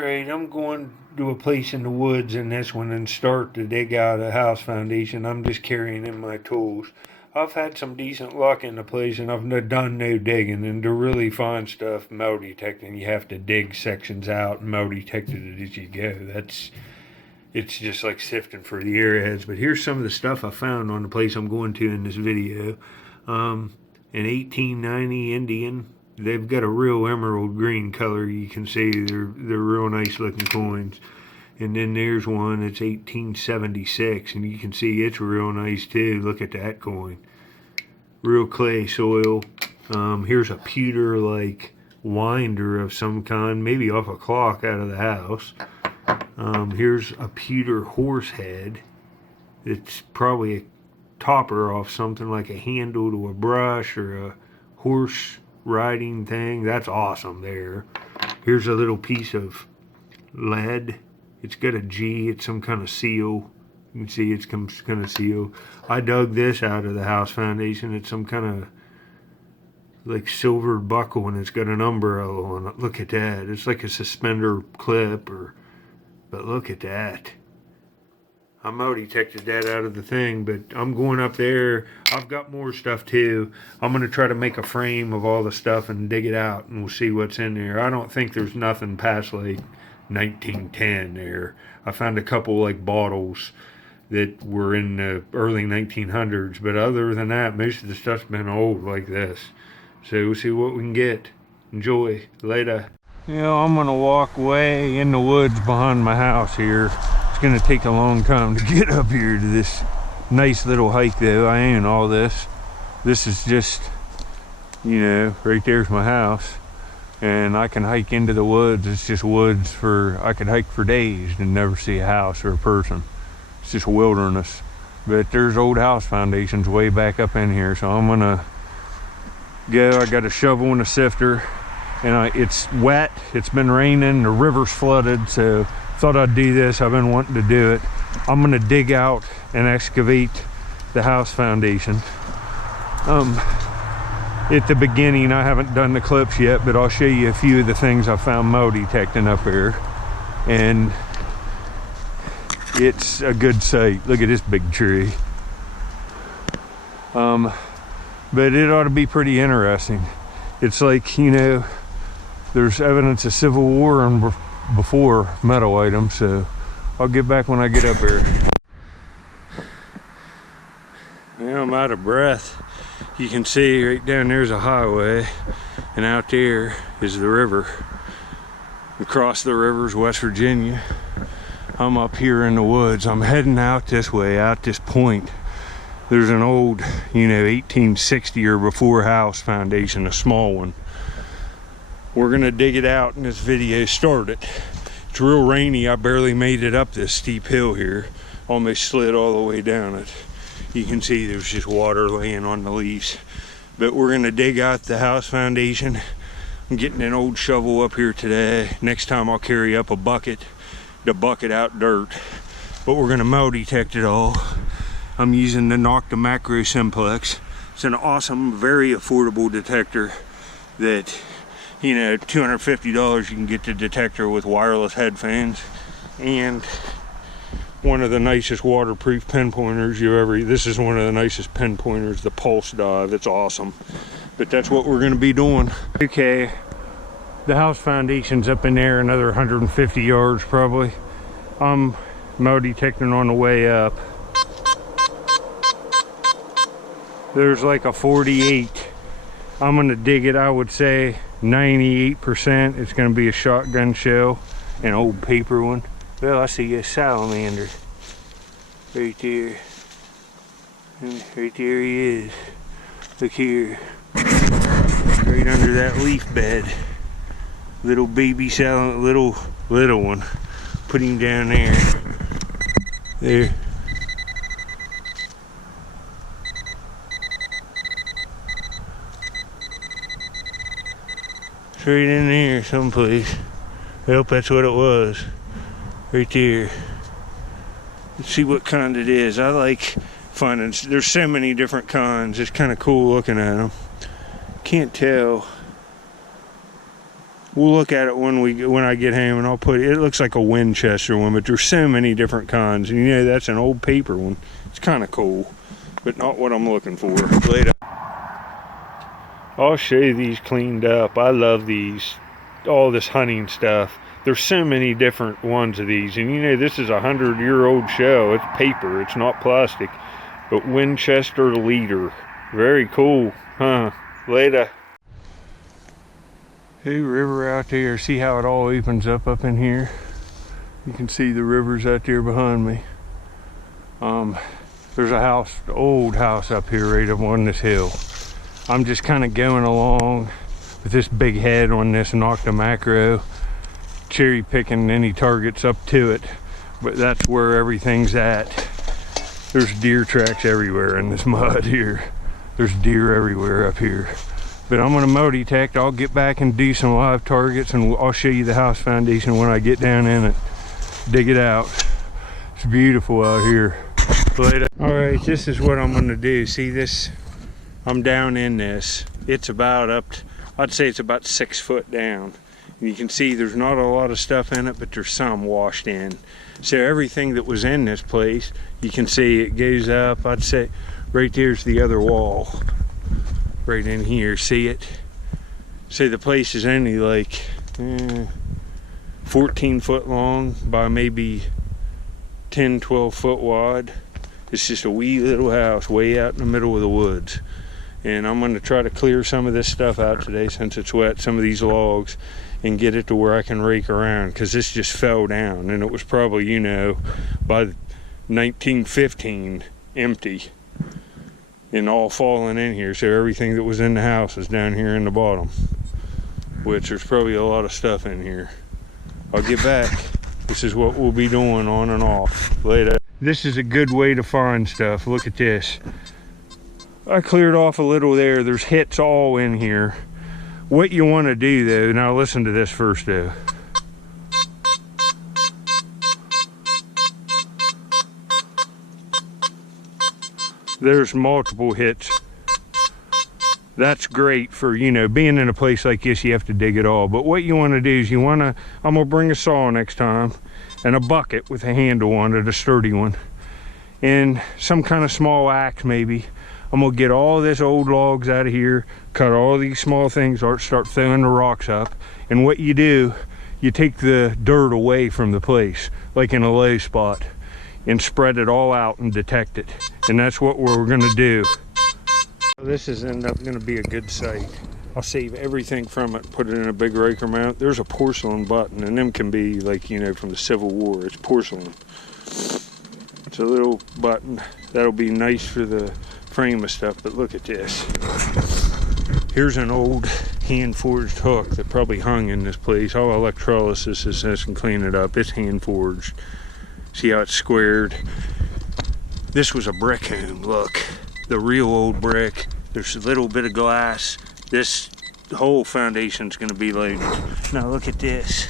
Alright, I'm going to a place in the woods in this one and start to dig out a house foundation. I'm just carrying in my tools. I've had some decent luck in the place and I've done no digging, and to really find stuff metal detecting, you have to dig sections out and metal detect it as you go. It's just like sifting for the airheads. But here's some of the stuff I found on the place I'm going to in this video. An 1890 Indian. They've got a real emerald green color. You can see they're real nice looking coins. And then there's one that's 1876, and you can see it's real nice too. Look at that coin. Real clay soil. Here's a pewter like winder of some kind, maybe off a clock out of the house. Here's a pewter horse head. It's probably a topper off something like a handle to a brush or a horse riding thing. That's awesome there. Here's a little piece of lead. It's got a G. It's some kind of seal. You can see it's some kind of seal. I dug this out of the house foundation. It's some kind of like silver buckle, and it's got an umbrella on it. Look at that. It's like a suspender clip, but look at that. I metal detected that out of the thing, but I'm going up there. I've got more stuff too. I'm going to try to make a frame of all the stuff and dig it out, and we'll see what's in there. I don't think there's nothing past like 1910 there. I found a couple like bottles that were in the early 1900s, but other than that, most of the stuff's been old like this. So we'll see what we can get. Enjoy. Later. You know, I'm going to walk way in the woods behind my house here. Going to take a long time to get up here to this nice little hike though. I ain't all this. This is just, you know, right there's my house, and I can hike into the woods. It's just woods I could hike for days and never see a house or a person. It's just wilderness. But there's old house foundations way back up in here, so I'm gonna go. I got a shovel and a sifter, and it's wet. It's been raining. The river's flooded, so thought I'd do this. I've been wanting to do it. I'm gonna dig out and excavate the house foundation. At the beginning, I haven't done the clips yet, but I'll show you a few of the things I found metal detecting up here, and it's a good sight. Look at this big tree. But it ought to be pretty interesting. It's like, you know, there's evidence of Civil War and before metal items, so I'll get back when I get up here. Now I'm out of breath. You can see right down there's a highway, and out there is the river. Across the river's West Virginia. I'm up here in the woods. I'm heading out this way, out this point. There's an old, you know, 1860 or before house foundation, a small one. We're gonna dig it out in this video, start it. It's real rainy. I barely made it up this steep hill here. Almost slid all the way down it. You can see there's just water laying on the leaves. But we're gonna dig out the house foundation. I'm getting an old shovel up here today. Next time I'll carry up a bucket to bucket out dirt. But we're gonna metal detect it all. I'm using the Nokta Makro Simplex. It's an awesome, very affordable detector that, you know, $250 you can get the detector with wireless headphones, and one of the nicest waterproof pinpointers this is one of the nicest pinpointers, the pulse dive. It's awesome. But that's what we're going to be doing. Okay, the house foundation's up in there another 150 yards probably. I'm metal detecting on the way up. There's like a 48. I'm going to dig it, I would say 98%. It's going to be a shotgun shell, an old paper one. Well, I see a salamander right there. And right there he is. Look here, right under that leaf bed. Little baby salamander, little one. Put him down there. There. It's right in there someplace. I hope that's what it was. Right there. Let's see what kind it is. I like finding, there's so many different kinds. It's kind of cool looking at them. Can't tell. We'll look at it when I get home, and I'll put it. It looks like a Winchester one, but there's so many different kinds. And you know, that's an old paper one. It's kind of cool, but not what I'm looking for. Later. I'll show you these cleaned up. I love these. All this hunting stuff. There's so many different ones of these, and you know, this is a 100-year-old shell. It's paper. It's not plastic. But Winchester leader. Very cool, huh? Later. Hey, river out there. See how it all opens up in here? You can see the rivers out there behind me. There's a house, the old house up here right up on this hill. I'm just kind of going along with this big head on this Nokta Makro, cherry picking any targets up to it, but that's where everything's at. There's deer tracks everywhere in this mud here. There's deer everywhere up here. But I'm gonna multi-tact. I'll get back and do some live targets, and I'll show you the house foundation when I get down in it. Dig it out. It's beautiful out here. Later. All right, this is what I'm gonna do. See this? I'm down in this. It's about I'd say it's about 6 foot down. And you can see there's not a lot of stuff in it, but there's some washed in. So everything that was in this place, you can see it goes up. I'd say right there's the other wall. Right in here, see it? So the place is only like 14 foot long by maybe 10, 12 foot wide. It's just a wee little house way out in the middle of the woods. And I'm going to try to clear some of this stuff out today since it's wet, some of these logs, and get it to where I can rake around, because this just fell down, and it was probably, you know, by 1915 empty and all falling in here. So everything that was in the house is down here in the bottom, which there's probably a lot of stuff in here. I'll get back. This is what we'll be doing on and off later. This is a good way to find stuff. Look at this. I cleared off a little there. There's hits all in here. What you want to do though, now listen to this first though. There's multiple hits. That's great for, you know, being in a place like this, you have to dig it all. But what you want to do is I'm gonna bring a saw next time and a bucket with a handle on it, a sturdy one, and some kind of small axe maybe. I'm gonna get all this old logs out of here, cut all these small things, start throwing the rocks up. And what you do, you take the dirt away from the place, like in a low spot, and spread it all out and detect it. And that's what we're gonna do. This is end up gonna be a good site. I'll save everything from it, put it in a big raker mount. There's a porcelain button, and them can be like, you know, from the Civil War. It's porcelain. It's a little button. That'll be nice for the frame of stuff, but look at this. Here's an old hand-forged hook that probably hung in this place. All electrolysis is this and clean it up. It's hand-forged. See how it's squared? This was a brick home, look. The real old brick. There's a little bit of glass. This whole foundation's gonna be loaded. Now look at this.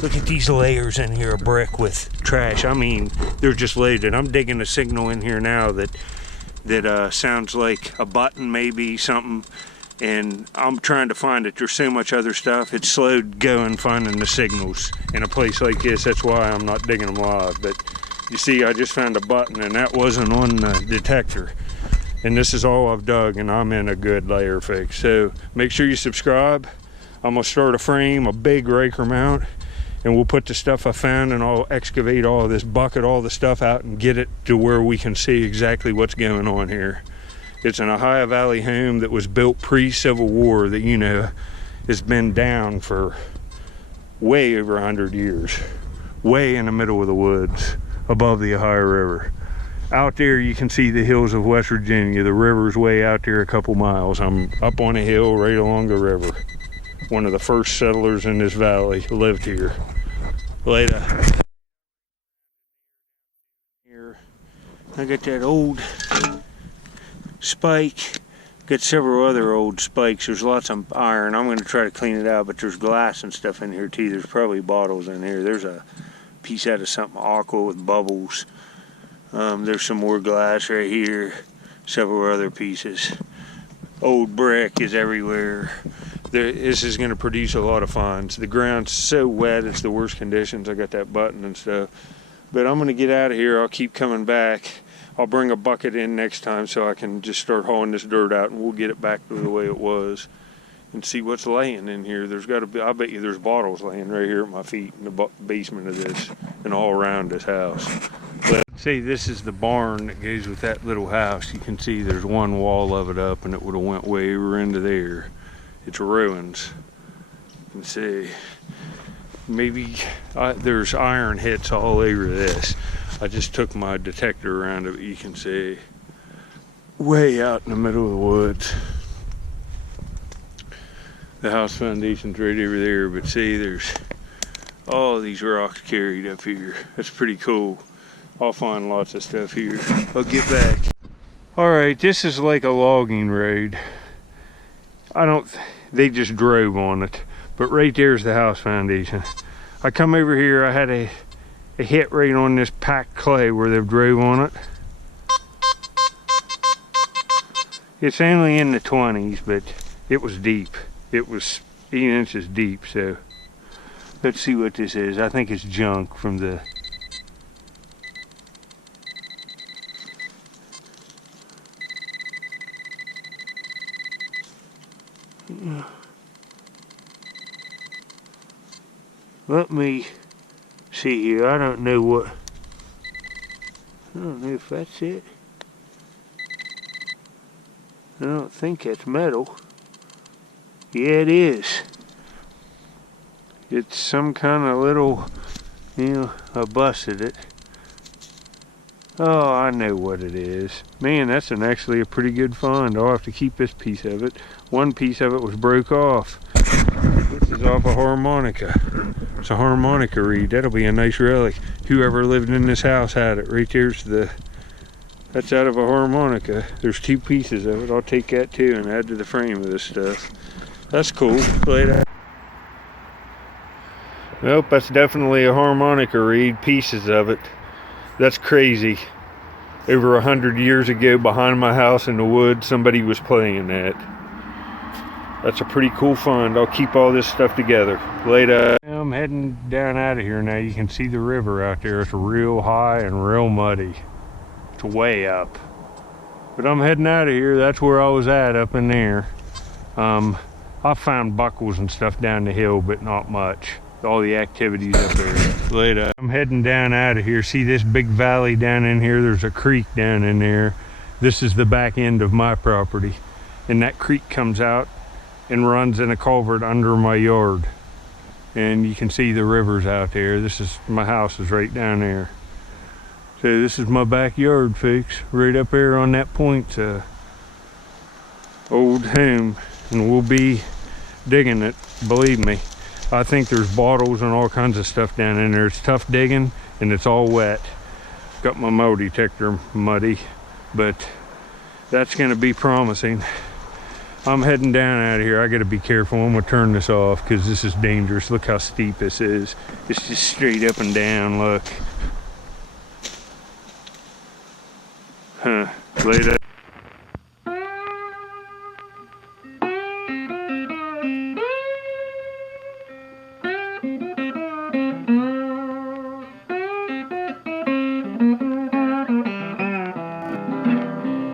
Look at these layers in here of brick with trash. I mean, they're just loaded. I'm digging a signal in here now that sounds like a button, maybe something, and I'm trying to find it. There's so much other stuff. It's slowed going finding the signals in a place like this. That's why I'm not digging them live. But you see, I just found a button, and that wasn't on the detector. And this is all I've dug, and I'm in a good layer fix. So make sure you subscribe. I'm gonna start a frame, a big raker mount, and we'll put the stuff I found, and I'll excavate all of this, bucket all the stuff out, and get it to where we can see exactly what's going on here. It's an Ohio Valley home that was built pre-Civil War that, you know, has been down for way over 100 years. Way in the middle of the woods, above the Ohio River. Out there you can see the hills of West Virginia. The river's way out there a couple miles. I'm up on a hill right along the river. One of the first settlers in this valley lived here. Later. Here, I got that old spike. Got several other old spikes. There's lots of iron. I'm going to try to clean it out, but there's glass and stuff in here too. There's probably bottles in here. There's a piece out of something aqua with bubbles. There's some more glass right here. Several other pieces. Old brick is everywhere. this is going to produce a lot of finds. The ground's so wet, it's the worst conditions. I got that button and stuff. But I'm going to get out of here. I'll keep coming back. I'll bring a bucket in next time so I can just start hauling this dirt out, and we'll get it back to the way it was and see what's laying in here. There's got to be, I bet you there's bottles laying right here at my feet in the basement of this and all around this house. But see, this is the barn that goes with that little house. You can see there's one wall of it up, and it would have went way over into there. It's ruins. You can see maybe there's iron hits all over this. I just took my detector around it, but you can see way out in the middle of the woods. The house foundation's right over there, but see, there's all these rocks carried up here. That's pretty cool. I'll find lots of stuff here. I'll get back. All right, this is like a logging road. They just drove on it, but right there's the house foundation. I come over here, I had a hit right on this packed clay where they've drove on it. It's only in the 20s, but it was deep. It was 8 inches deep, so let's see what this is. I think it's junk from the... Let me see here. I don't know if that's it. I don't think that's metal. Yeah, it is. It's some kind of little, I busted it. Oh, I know what it is. Man, that's actually a pretty good find. I'll have to keep this piece of it. One piece of it was broke off. This is off a harmonica. It's a harmonica reed. That'll be a nice relic. Whoever lived in this house had it. Right there's that's out of a harmonica. There's 2 pieces of it. I'll take that too and add to the frame of this stuff. That's cool. Nope, that's definitely a harmonica reed. Pieces of it. That's crazy. Over 100 years ago, behind my house in the woods, somebody was playing that. That's a pretty cool find. I'll keep all this stuff together. Later. I'm heading down out of here now. You can see the river out there. It's real high and real muddy. It's way up. But I'm heading out of here. That's where I was at, up in there. I found buckles and stuff down the hill, but not much. All the activities up there. Later. I'm heading down out of here. See this big valley down in here? There's a creek down in there. This is the back end of my property. And that creek comes out and runs in a culvert under my yard. And you can see the rivers out there. My house is right down there. So this is my backyard, folks. Right up there on that point. Old home. And we'll be digging it, believe me. I think there's bottles and all kinds of stuff down in there. It's tough digging and it's all wet. Got my metal detector muddy, but that's gonna be promising. I'm heading down out of here. I gotta be careful. I'm gonna turn this off because this is dangerous. Look how steep this is. It's just straight up and down, look. Later.